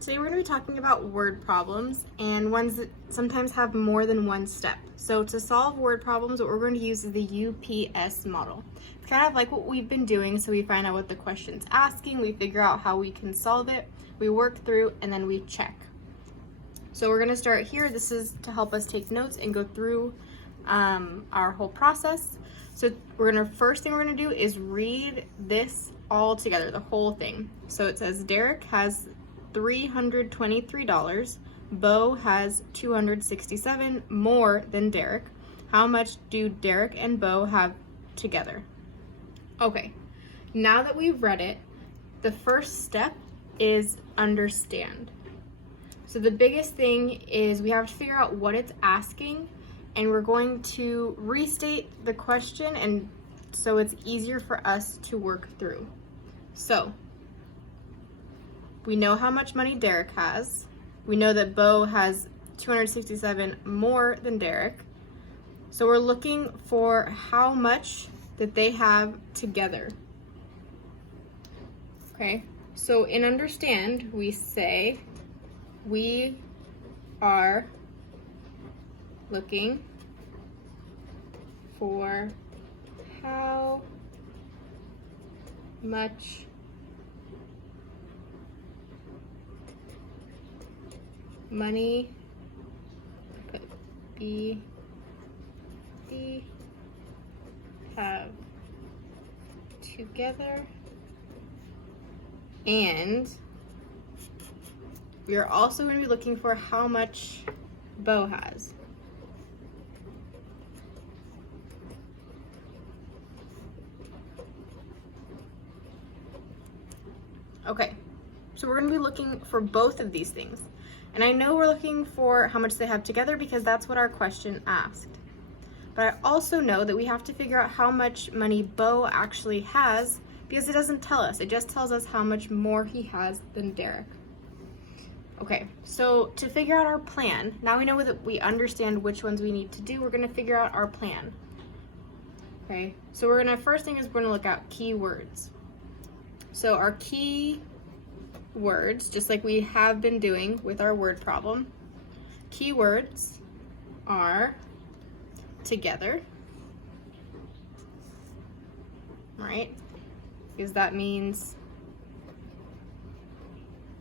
Today we're going to be talking about word problems and ones that sometimes have more than one step. So to solve word problems, what we're going to use is the UPS model. It's kind of like what we've been doing, so we find out what the question's asking, we figure out how we can solve it, we work through, and then we check. So we're going to start here. This is to help us take notes and go through our whole process. So first thing we're going to do is read this all together, the whole thing. So it says Derek has $323. Bo has $267 more than Derek. How much do Derek and Bo have together? Okay, now that we've read it, the first step is understand. So the biggest thing is we have to figure out what it's asking, and we're going to restate the question and so it's easier for us to work through. So we know how much money Derek has. We know that Bo has 267 more than Derek. So we're looking for how much that they have together. Okay, so in understand, we say we are looking for how much money B have together, and we are also going to be looking for how much Bo has. Okay, so we're going to be looking for both of these things. And I know we're looking for how much they have together because that's what our question asked. But I also know that we have to figure out how much money Bo actually has because it doesn't tell us. It just tells us how much more he has than Derek. Okay, so to figure out our plan, now we know that we understand which ones we need to do, we're gonna figure out our plan. Okay, so first thing is we're gonna look at keywords. So our key words, just like we have been doing with our word problem, keywords are together, right? Because that means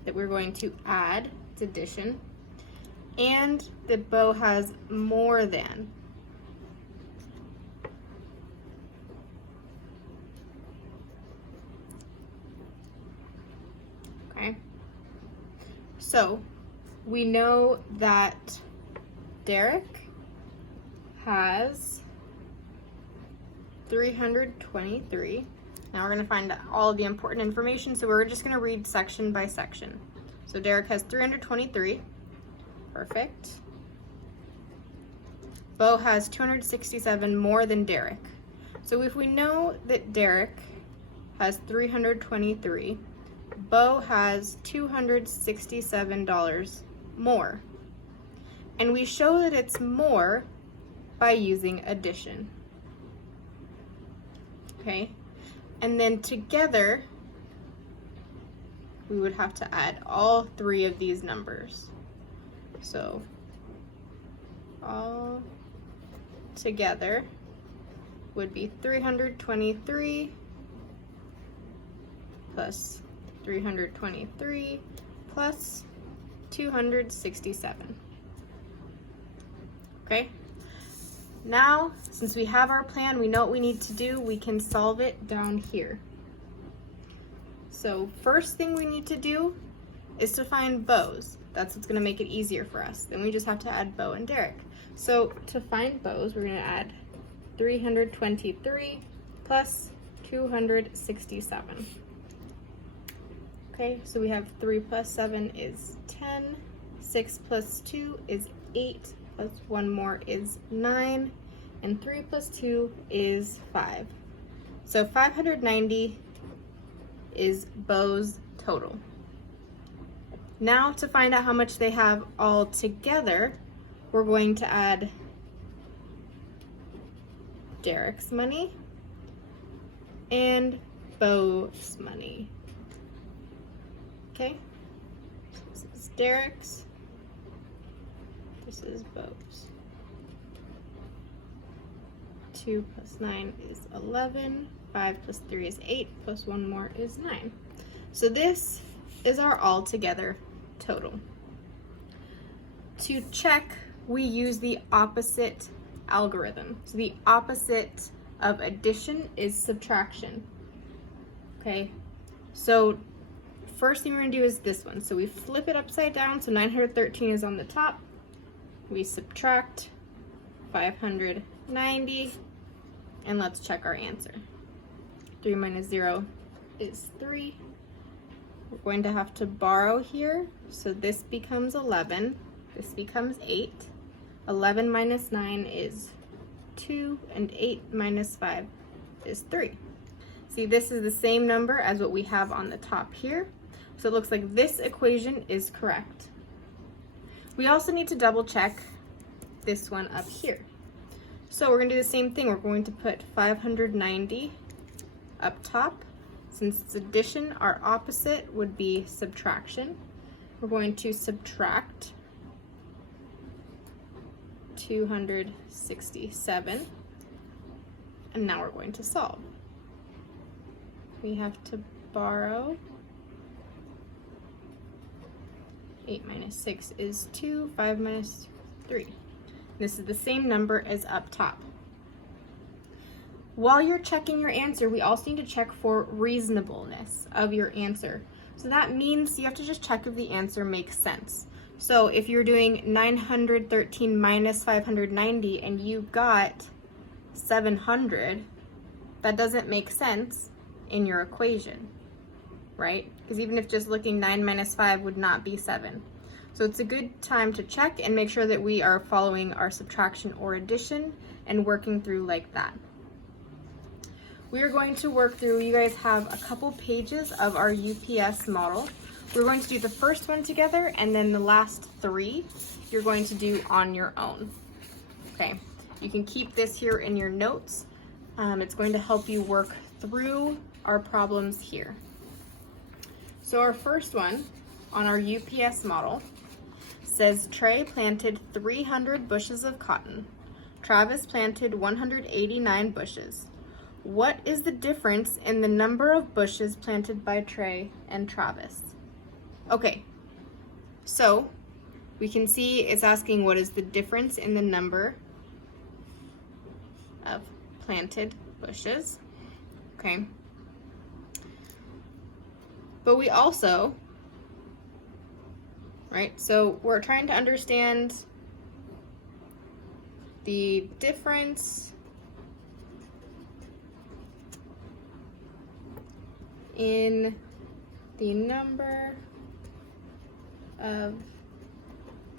that we're going to add, it's addition, and that Bo has more than. Okay, so we know that Derek has 323. Now we're going to find all of the important information, so we're just going to read section by section. So Derek has 323. Perfect. Bo has 267 more than Derek. So if we know that Derek has 323, Bo has $267 more. And we show that it's more by using addition. Okay? And then together, we would have to add all three of these numbers. So all together would be 323 plus 323 plus 267. Okay? Now, since we have our plan, we know what we need to do, we can solve it down here. So first thing we need to do is to find Bo's. That's what's gonna make it easier for us. Then we just have to add Bo and Derek. So to find Bo's, we're gonna add 323 plus 267. Okay, so we have 3 plus 7 is 10, 6 plus 2 is 8, plus 1 more is 9, and 3 plus 2 is 5. So 590 is Bo's total. Now to find out how much they have all together, we're going to add Derek's money and Bo's money. Okay, Derek's. This is Bo's. 2 plus 9 is 11. 5 plus 3 is 8. Plus 1 more is 9. So this is our altogether total. To check, we use the opposite algorithm. So the opposite of addition is subtraction. Okay, so first thing we're going to do is this one. So we flip it upside down. So 913 is on the top. We subtract 590, and let's check our answer. 3 minus 0 is 3. We're going to have to borrow here. So this becomes 11. This becomes 8. 11 minus 9 is 2, and 8 minus 5 is 3. See, this is the same number as what we have on the top here. So it looks like this equation is correct. We also need to double check this one up here. So we're going to do the same thing. We're going to put 590 up top. Since it's addition, our opposite would be subtraction. We're going to subtract 267, and now we're going to solve. We have to borrow. 8 minus 6 is 2, 5 minus 3. This is the same number as up top. While you're checking your answer, we also need to check for reasonableness of your answer. So that means you have to just check if the answer makes sense. So if you're doing 913 minus 590 and you got 700, that doesn't make sense in your equation, right? Because even if just looking 9 minus 5 would not be 7. So it's a good time to check and make sure that we are following our subtraction or addition and working through like that. We are going to work through, you guys have a couple pages of our UPS model. We're going to do the first one together, and then the last 3 you're going to do on your own. Okay, you can keep this here in your notes. It's going to help you work through our problems here. So our first one on our UPS model says Trey planted 300 bushes of cotton. Travis planted 189 bushes. What is the difference in the number of bushes planted by Trey and Travis? Okay, so we can see it's asking what is the difference in the number of planted bushes. Okay. But we also, right, so we're trying to understand the difference in the number of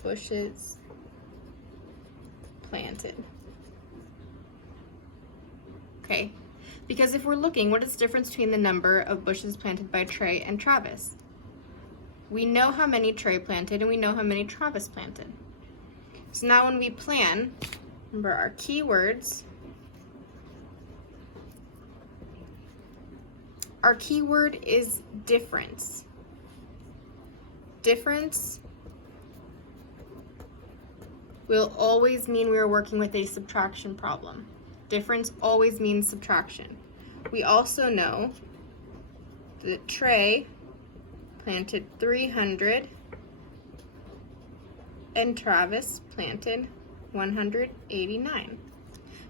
bushes planted. Okay, because if we're looking, what is the difference between the number of bushes planted by Trey and Travis? We know how many Trey planted and we know how many Travis planted. So now when we plan, remember our keywords. Our keyword is difference. Difference will always mean we are working with a subtraction problem. Difference always means subtraction. We also know that Trey planted 300 and Travis planted 189.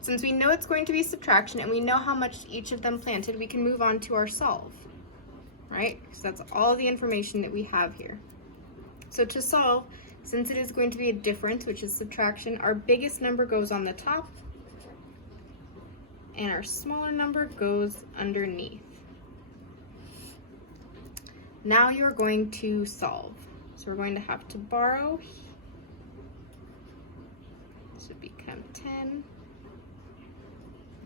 Since we know it's going to be subtraction and we know how much each of them planted, we can move on to our solve, right? Because that's all the information that we have here. So to solve, since it is going to be a difference, which is subtraction, our biggest number goes on the top and our smaller number goes underneath. Now you're going to solve. So we're going to have to borrow. This would become 10.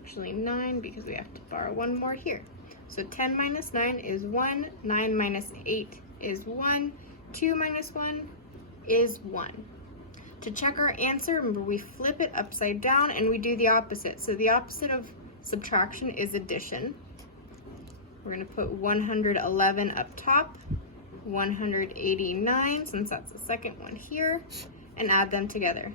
Actually 9 because we have to borrow one more here. So 10 minus 9 is 1. 9 minus 8 is 1. 2 minus 1 is 1. To check our answer, remember we flip it upside down and we do the opposite. So the opposite of subtraction is addition. We're going to put 111 up top 189, since that's the second one here, and add them together.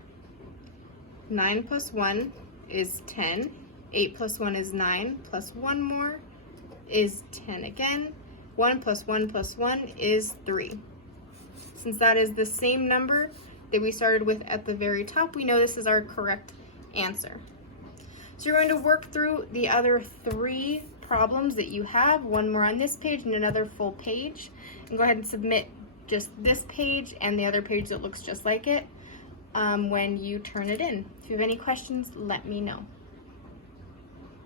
9 plus 1 is 10. 8 plus 1 is 9, plus 1 more is 10 again. 1 plus 1 plus 1 is 3. Since that is the same number that we started with at the very top, we know this is our correct answer. So you're going to work through the other 3 problems that you have, one more on this page and another full page, and go ahead and submit just this page and the other page that looks just like it when you turn it in. If you have any questions, let me know.